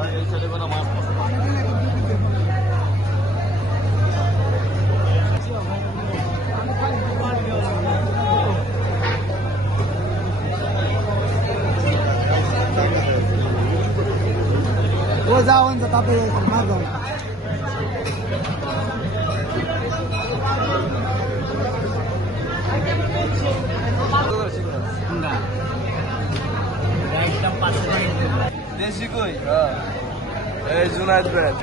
ও যাওন তো তাতে মার দাও একদম 500 টাকা দেশি কই এই জুনাইদ ব্যাট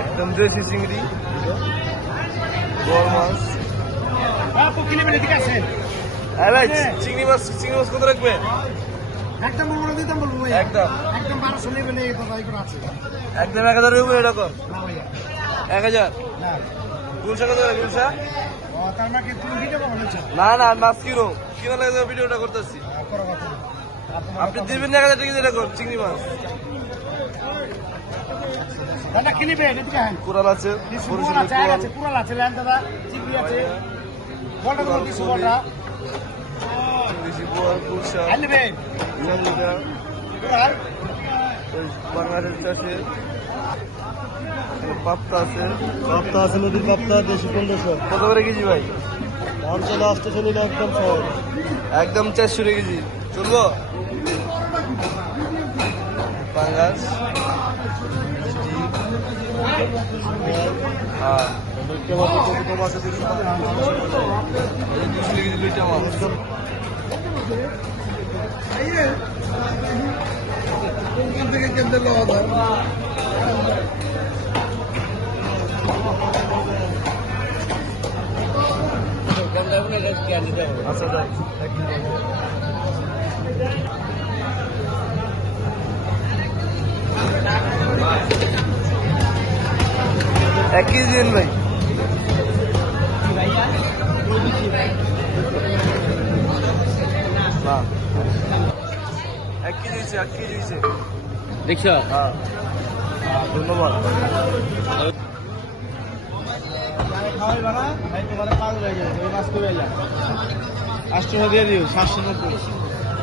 একদম দেশি চিংড়ি বড় মাছ আপু কিলোমিটার দিকে আছেন ভাই চিংড়ি মাছ কত রাখবে একদম মনে দিতাম বলবো ভাই একদম একদম 1200 লেভেলে এই কথা এগুলো আছে একদম 1000 রুপি এরকম না ভাইয়া 1000 না গুলশা কত করে গুলশা ও তার মানে তুমি ভিডিও বানাচ্ছ না না মাছ কিনো লাগে ভিডিওটা করতেছি করো কথা আপনি দিবেন 1000 টাকা দিয়ে রাখুন চিংড়ি মাছ দাদা কিলিবে এদিকে আন কুরাল আছে কুরাল আছে আর আছে কুরাল আছে ল্যান্ড দাদা চিংড়ি আছে বড় বড় কিছু বড়রা দেশি বোয়াল গুলশা আলবে চাঙ্গুদা কুরাল বাংলাদেশ চাষে পাপ্তা আছে নদীর পাপ্তা দেশি 1500 কত করে কেজি ভাই অঞ্চলে আসতে চলিলে একদম সহজ একদম 400 টাকা কেজি চলবো পাঙ্গাস হ্যাঁ দুটো মাছ আছে 200 কেজি দুইটা মাছ কোন থেকে কেমনে লওয়া যায় আচ্ছা যাই এক কেজি দিন ভাই না এক কেজি হয়েছে দেখছো হ্যাঁ ধন্যবাদ খাওয়াই বানা ভাই তোমার পাগল হয়ে গেছে ওই মাছ করে 800 দিয়ে দিও 790